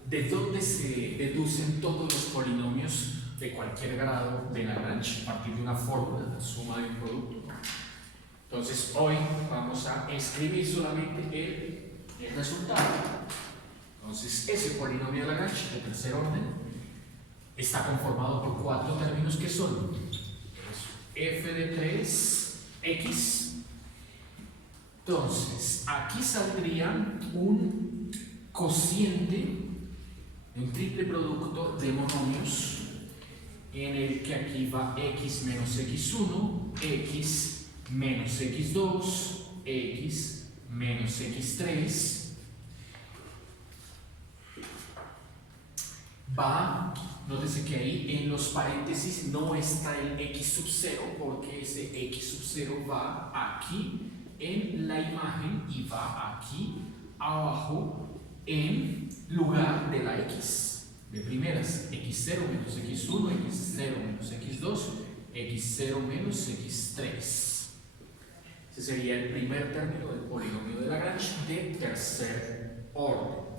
de dónde se deducen todos los polinomios de cualquier grado de Lagrange a partir de una fórmula, la suma de un producto. Entonces, hoy vamos a escribir solamente el resultado. Entonces, ese polinomio de Lagrange de tercer orden está conformado por 4 términos que son f de 3x. Entonces, aquí saldría un cociente de un triple producto de monomios en el que aquí va x menos x1, x menos x2, x menos x3. Va, nótese que ahí en los paréntesis no está el x sub 0 porque ese x sub 0 va aquí en la imagen y va aquí abajo en lugar de la x de primeras, x0 menos x1, x0 menos x2, x0 menos x3. Ese sería el primer término del polinomio de Lagrange de tercer orden.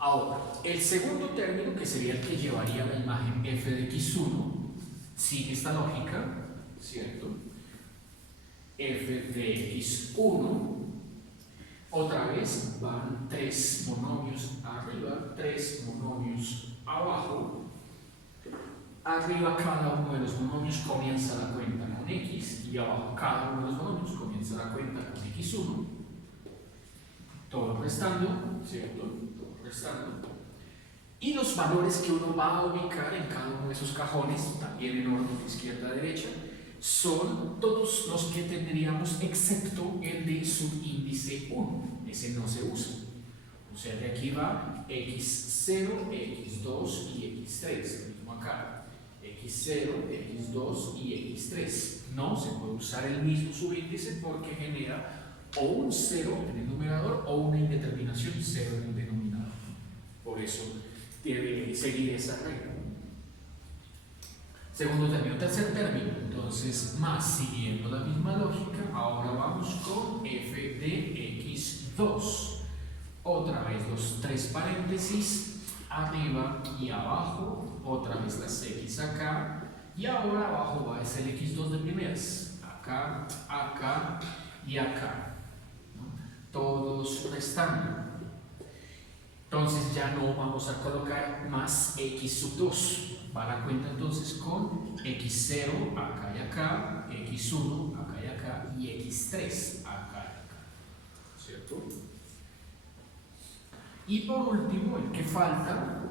Ahora, el segundo término, que sería el que llevaría la imagen f de x1, sigue esta lógica, ¿cierto? F de x1, otra vez van 3 monomios arriba, 3 monomios abajo, arriba cada uno de los monomios comienza la cuenta con x y abajo cada uno de los monomios comienza la cuenta con x1. Todo restando, ¿cierto? Todo restando. Y los valores que uno va a ubicar en cada uno de esos cajones, también en orden de izquierda a derecha, son todos los que tendríamos excepto el de subíndice 1. Ese no se usa. O sea, de aquí va x0, x2 y x3. Lo mismo acá. x0, x2 y x3. No se puede usar el mismo subíndice porque genera o un 0 en el numerador o una indeterminación 0 en el denominador. Por eso debe seguir esa regla. Segundo término, tercer término. Entonces, más siguiendo la misma lógica, ahora vamos con f de x2. Otra vez los tres paréntesis, arriba y abajo, otra vez las x acá, y ahora abajo va a ser el x2 de primeras, acá, acá y acá, ¿no? Todos restando. Entonces ya no vamos a colocar más x sub 2. Va la cuenta entonces con x0 acá y acá, x1 acá y acá y x3 acá y acá. ¿Cierto? Y por último, el que falta,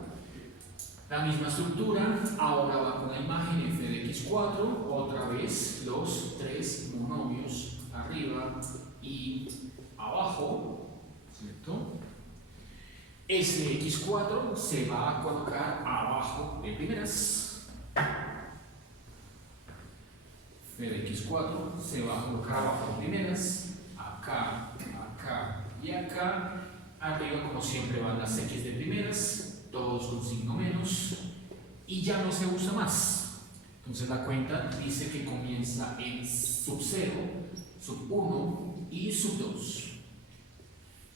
la misma estructura, ahora va con la imagen f de x4, otra vez los tres monomios arriba y abajo, ¿cierto? Ese x4 se va a colocar abajo de primeras. F de x4 se va a colocar abajo de primeras. Acá, acá y acá. Arriba, como siempre, van las x de primeras, todos con signo menos. Y ya no se usa más. Entonces la cuenta dice que comienza en sub 0, sub 1 y sub 2.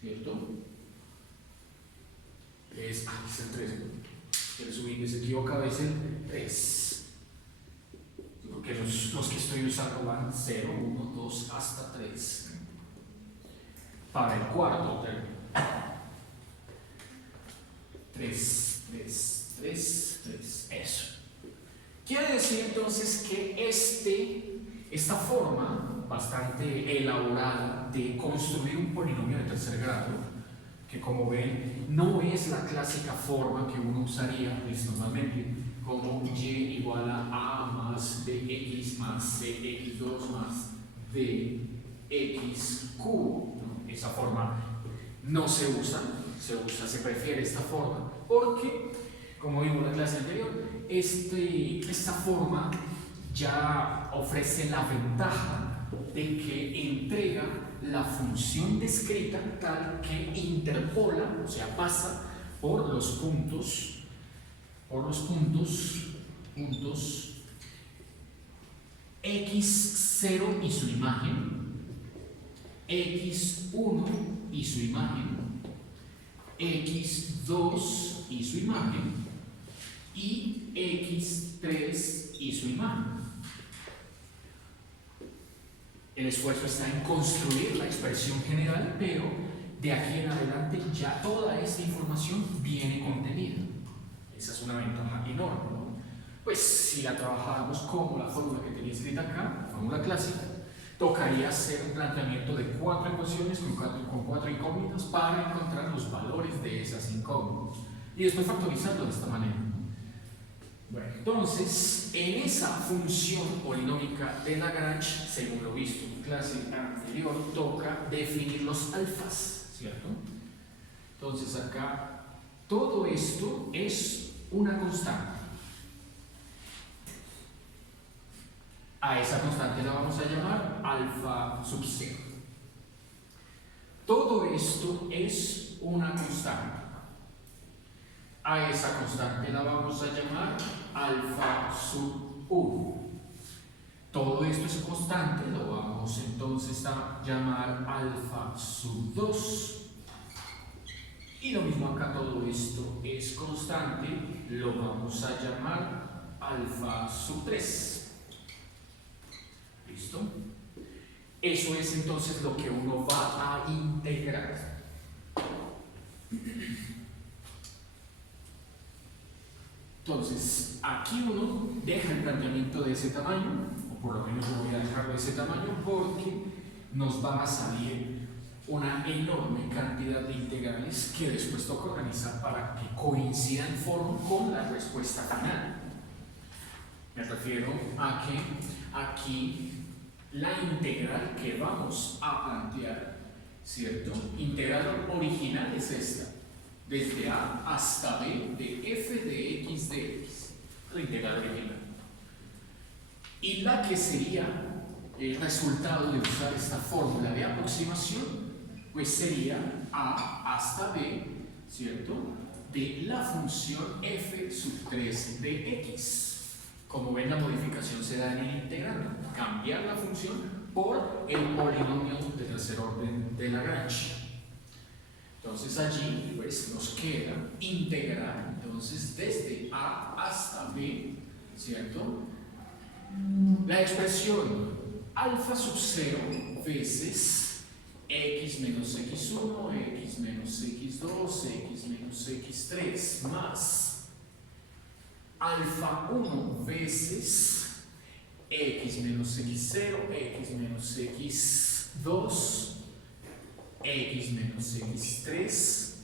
¿Cierto? Es el 3, el subíndice se equivoca, es el 3, porque los que estoy usando van 0, 1, 2 hasta 3 para el cuarto término. 3, 3, 3, 3, eso. Quiere decir entonces que esta forma bastante elaborada de construir un polinomio de tercer grado, que como ven no es la clásica forma que uno usaría normalmente, como y igual a más bx más cx2 más dx cubo, ¿no? Esa forma no se usa, se prefiere esta forma, porque, como vimos en la clase anterior, esta forma ya ofrece la ventaja de que entrega la función descrita tal que interpola, o sea, pasa por los puntos x0 y su imagen, x1 y su imagen, x2 y su imagen y x3 y su imagen. El esfuerzo está en construir la expresión general, pero de aquí en adelante ya toda esta información viene contenida. Esa es una ventaja enorme, ¿no? Pues si la trabajamos como la fórmula que tenía escrita acá, fórmula clásica, tocaría hacer un planteamiento de 4 ecuaciones con 4 incógnitas para encontrar los valores de esas incógnitas y después factorizarlo de esta manera. Bueno, entonces, en esa función polinómica de Lagrange, según lo visto en clase anterior, toca definir los alfas, ¿cierto? Entonces acá, todo esto es una constante. A esa constante la vamos a llamar alfa sub 0. Todo esto es una constante. A esa constante la vamos a llamar alfa sub 1. Todo esto es constante, lo vamos entonces a llamar alfa sub 2. Y lo mismo acá, todo esto es constante, lo vamos a llamar alfa sub 3. ¿Listo? Eso es entonces lo que uno va a integrar. Entonces, aquí uno deja el planteamiento de ese tamaño, o por lo menos yo voy a dejarlo de ese tamaño, porque nos va a salir una enorme cantidad de integrales que después toca organizar para que coincidan con la respuesta final. Me refiero a que aquí la integral que vamos a plantear, ¿cierto? Integral original es esta, desde A hasta B de f de x de x, la integral original. Y la que sería el resultado de usar esta fórmula de aproximación, pues sería A hasta B, ¿cierto? De la función f sub 3 de x. Como ven, la modificación se da en el integrando, cambiar la función por el polinomio de tercer orden de Lagrange. Entonces allí pues nos queda integrar entonces desde A hasta B, ¿cierto? La expresión alfa sub 0 veces x menos x1, x menos x2, x menos x3 más alfa 1 veces x menos x0, x menos x2, x menos x3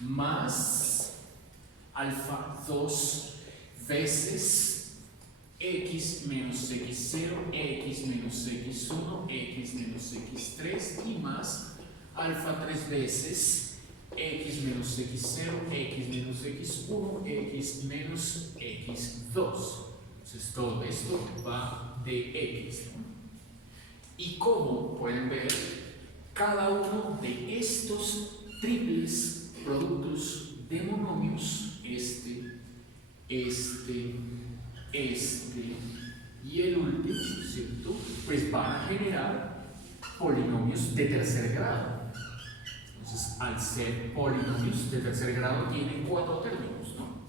más alfa 2 veces x menos x0, x menos x1, x menos x3 y más alfa 3 veces x menos x0, x menos x1, x menos x2. Entonces todo esto va de x, ¿no? Y como pueden ver, cada uno de estos triples productos de monomios, este y el último, ¿cierto? Pues van a generar polinomios de tercer grado. Entonces, al ser polinomios de tercer grado, tienen 4 términos, ¿no?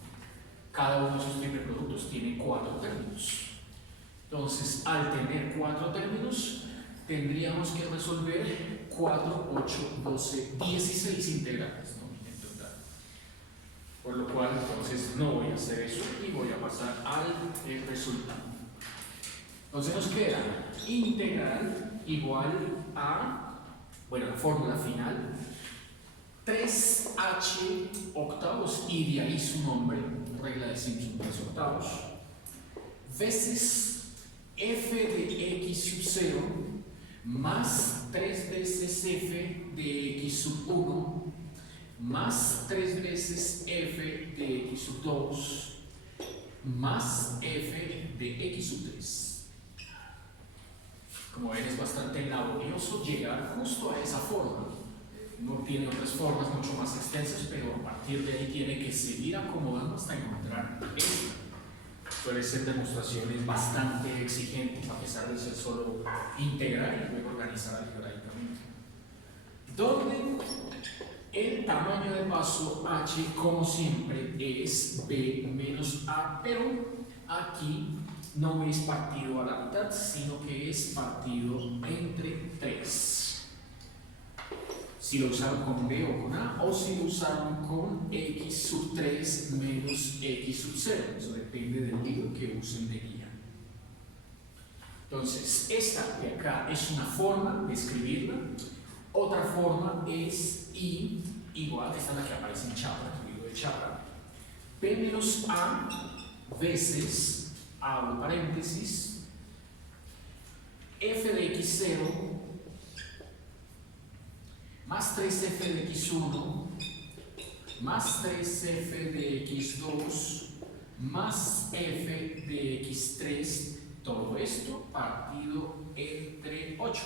Cada uno de esos triples productos tiene 4 términos. Entonces, al tener 4 términos, tendríamos que resolver 4, 8, 12, 16 integrales, ¿no? En total. Por lo cual, entonces, no voy a hacer eso y voy a pasar al resultado. Entonces nos queda integral igual a, bueno, la fórmula final, 3h octavos, y de ahí su nombre, regla de Simpson 3 octavos, veces f de x sub 0 más 3 veces f de x sub 1 más 3 veces f de x sub 2 más f de x sub 3. Como ven, es bastante laborioso llegar justo a esa forma. No tiene otras formas mucho más extensas, pero a partir de ahí tiene que seguir acomodando hasta encontrar esto. Suelen ser demostraciones bastante exigentes, a pesar de ser solo integrar y luego organizar algebraicamente. Donde el tamaño de paso h, como siempre, es b menos a, pero aquí no es partido a la mitad, sino que es partido entre 3. Si lo usaron con b o con a, o si lo usaron con x sub 3 menos x sub 0. Eso depende del libro que usen de guía. Entonces, esta de acá es una forma de escribirla. Otra forma es i igual, esta es la que aparece en chapa, el libro de chapa, b menos a veces, abro paréntesis, f de x0 más 3f de x1 más 3f de x2 más f de x3, todo esto partido entre 8.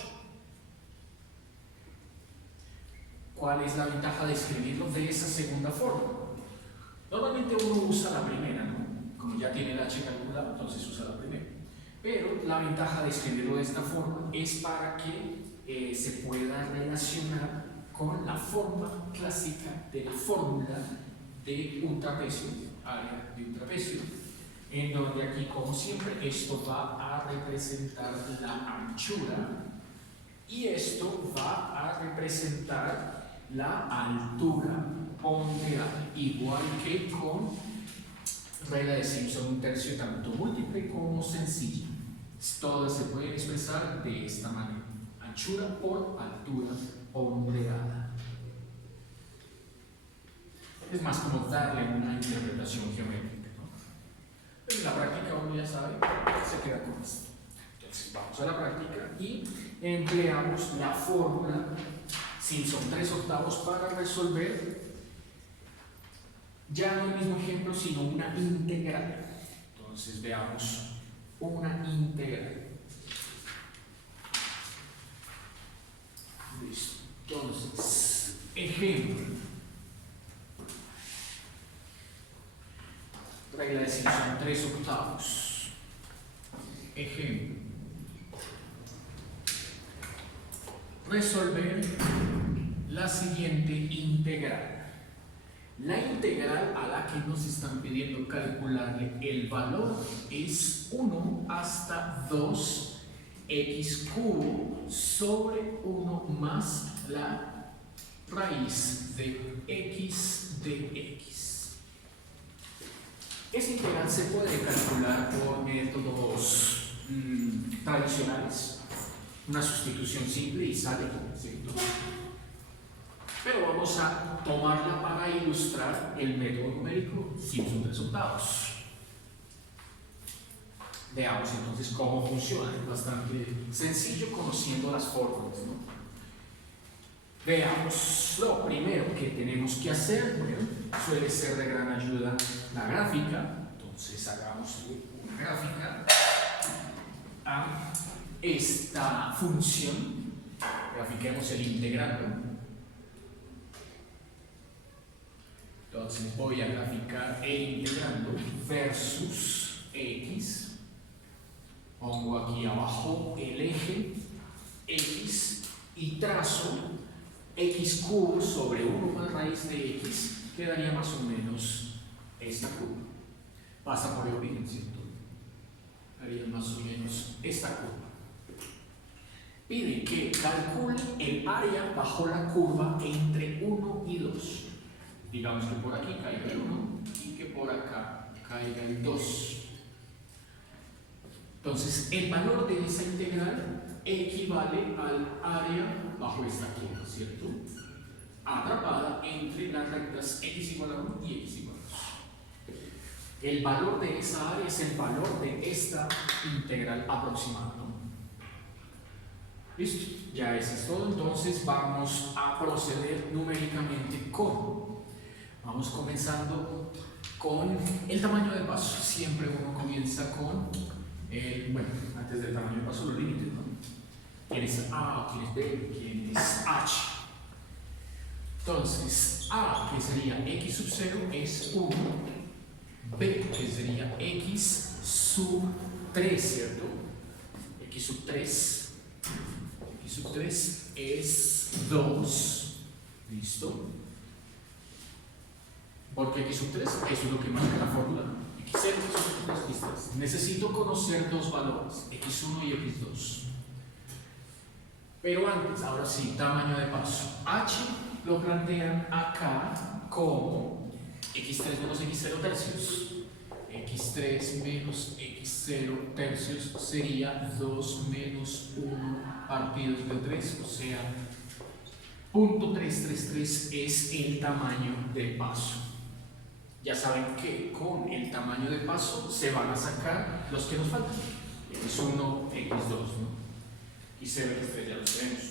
¿Cuál es la ventaja de escribirlo de esa segunda forma? Normalmente uno usa la primera, ¿no? Como ya tiene el h calculado, entonces usa la primera. Pero la ventaja de escribirlo de esta forma es para que se pueda relacionar con la forma clásica de la fórmula de un trapecio, área de un trapecio, en donde aquí, como siempre, esto va a representar la anchura y esto va a representar la altura ponderal, igual que con Regla de Simpson, un tercio tanto múltiple como sencilla. Todas se pueden expresar de esta manera: anchura por altura ponderada. Es más como darle una interpretación geométrica, ¿no? Pero en la práctica uno ya sabe, se queda con esto. Entonces vamos a la práctica y empleamos la fórmula Simpson 3/8 para resolver ya no el mismo ejemplo, sino una integral. Entonces veamos una integral. Listo. Entonces, ejemplo. Regla de Simpson 3/8. Ejemplo. Resolver la siguiente integral. La integral a la que nos están pidiendo calcularle el valor es 1 hasta 2x cubo sobre 1 más la raíz de x de x. Esta integral se puede calcular por métodos tradicionales, una sustitución simple y sale, ¿cierto? Pero vamos a tomarla para ilustrar el método numérico Simpson 3/8. Veamos entonces cómo funciona. Es bastante sencillo conociendo las fórmulas, ¿no? Veamos lo primero que tenemos que hacer. Bueno, suele ser de gran ayuda la gráfica. Entonces hagamos una gráfica a esta función. Grafiquemos el integrando. Entonces voy a graficar el integrando versus x. Pongo aquí abajo el eje x y trazo x cubo sobre 1 más raíz de x, quedaría más o menos esta curva. Pasa por el origen, ¿cierto? Haría más o menos esta curva. Pide que calcule el área bajo la curva entre 1 y 2. Digamos que por aquí caiga el 1 y que por acá caiga el 2. Entonces, el valor de esa integral equivale al área bajo esta curva, ¿cierto? Atrapada entre las rectas x igual a 1 y x igual a 2. El valor de esa área es el valor de esta integral aproximada, ¿no? Listo, ya eso es todo. Entonces vamos a proceder numéricamente vamos comenzando con el tamaño de paso. Siempre uno comienza con bueno, antes del tamaño de paso los límites, ¿no? ¿Quién es A? ¿Quién es B? ¿Quién es H? Entonces, A, que sería x sub 0, es 1. B, que sería x sub 3, ¿cierto? X sub 3. X sub 3 es 2. ¿Listo? ¿Por qué x sub 3? Eso es lo que marca la fórmula. X0, x3, x3. Necesito conocer dos valores, x1 y x2. Pero antes, ahora sí, tamaño de paso. H lo plantean acá como x3 menos x0 tercios. x3 menos x0 tercios sería 2 menos 1 partidos de 3, o sea, 0.333 es el tamaño del paso. Ya saben que con el tamaño de paso se van a sacar los que nos faltan. x1, x2, ¿no? Y 0, x3 ya los tenemos.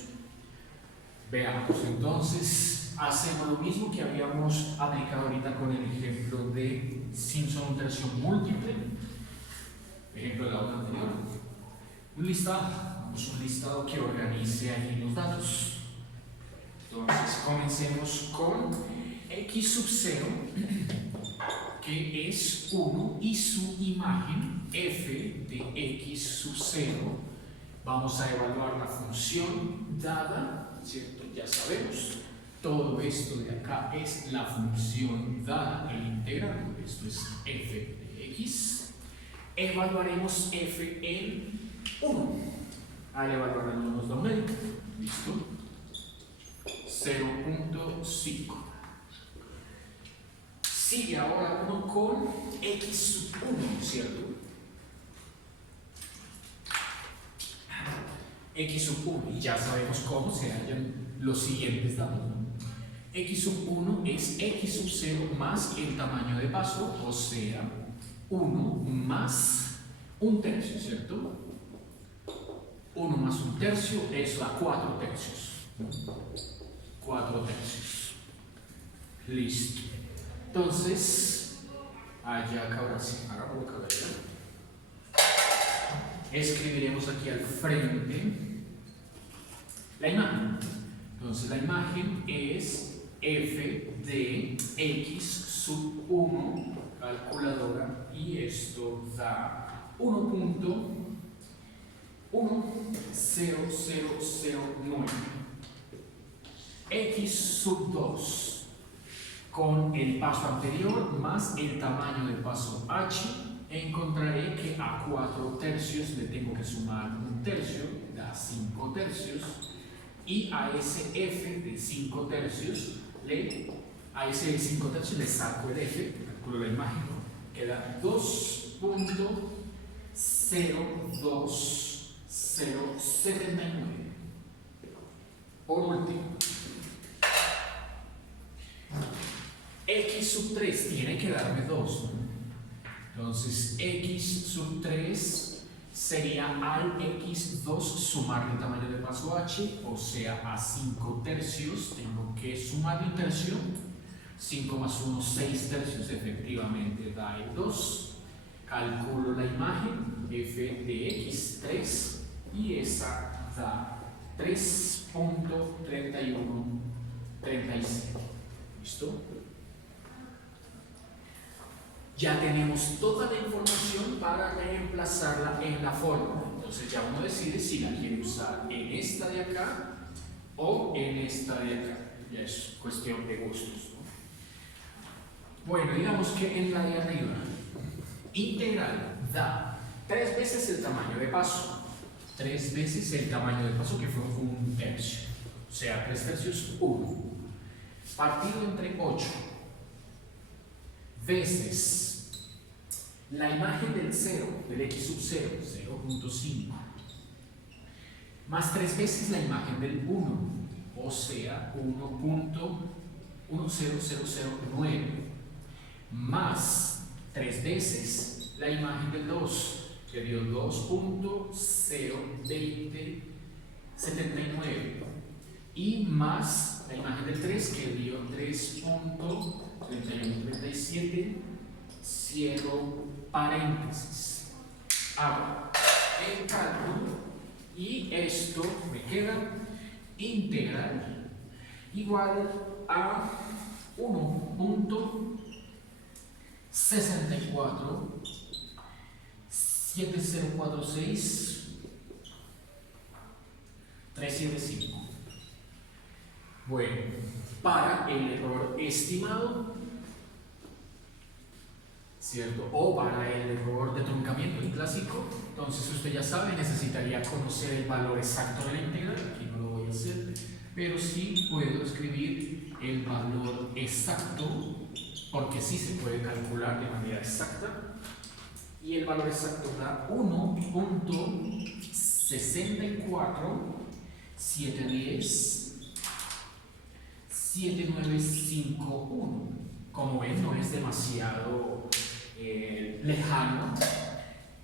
Veamos, entonces, hacemos lo mismo que habíamos aplicado ahorita con el ejemplo de Simpson un tercio múltiple. Ejemplo de la otra anterior. Un listado que organice allí los datos. Entonces, comencemos con x sub 0, que es 1, y su imagen f de x sub 0. Vamos a evaluar la función dada, ¿cierto? Ya sabemos, todo esto de acá es la función dada, el integrando, esto es f de x. Evaluaremos f en 1. Al evaluar nos da un medio. ¿Listo? 0.5. Sigue ahora uno con x sub 1, ¿cierto? X sub 1, y ya sabemos cómo se hallan los siguientes datos, ¿no? X sub 1 es x sub 0 más el tamaño de paso, o sea, 1 más 1/3, ¿cierto? 1 más 1/3, eso da 4/3. 4/3. Listo. Entonces, allá ahora sí, hagámoslo caballero. Escribiremos aquí al frente la imagen. Entonces, la imagen es f de x sub 1, calculadora, y esto da 1.10009. X sub 2 con el paso anterior más el tamaño del paso h, encontraré que a 4/3 le tengo que sumar 1/3, da 5/3, y a ese f de 5/3 le saco el f, calculo la imagen, queda 2.02079. Por último, x sub 3 tiene que darme 2, ¿no? Entonces x sub 3 sería al x2 sumarle el tamaño de paso h, o sea, a 5/3 tengo que sumar 1/3. 5 más 1, 6/3, efectivamente da el 2. Calculo la imagen f de x3 y esa da 3.3137. ¿Listo? Ya tenemos toda la información para reemplazarla en la fórmula. Entonces ya uno decide si la quiere usar en esta de acá o en esta de acá. Ya es cuestión de gustos, ¿no? Bueno, digamos que en la de arriba, integral da 3 veces el tamaño de paso. 3 veces el tamaño de paso, que fue 1/3. O sea, 3/3, 1. Partido entre 8 veces la imagen del 0, del x sub 0, 0.5, más 3 veces la imagen del 1, o sea, 1.10009, más 3 veces la imagen del 2, que dio 2.02079, y más la imagen del 3, que dio 3.3137, cierro paréntesis, hago el cálculo y esto me queda integral igual a 1.647046-375. Bueno, para el error estimado, ¿cierto? O para el error de truncamiento, el clásico, entonces usted ya sabe, necesitaría conocer el valor exacto de la integral. Aquí no lo voy a hacer, pero sí puedo escribir el valor exacto, porque sí se puede calcular de manera exacta, y el valor exacto da 1.64710-7951. Como ven, no es demasiado lejano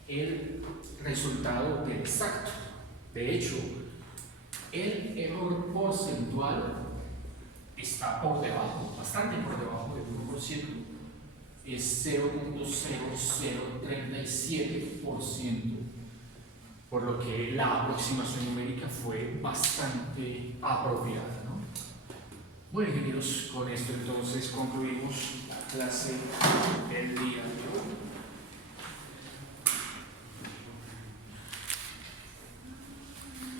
el resultado del exacto. De hecho, el error porcentual está por debajo, bastante por debajo del 1%, es 0.0037%, por lo que la aproximación numérica fue bastante apropiada, ¿no? Bueno, ingenieros, con esto entonces concluimos la clase del día de hoy.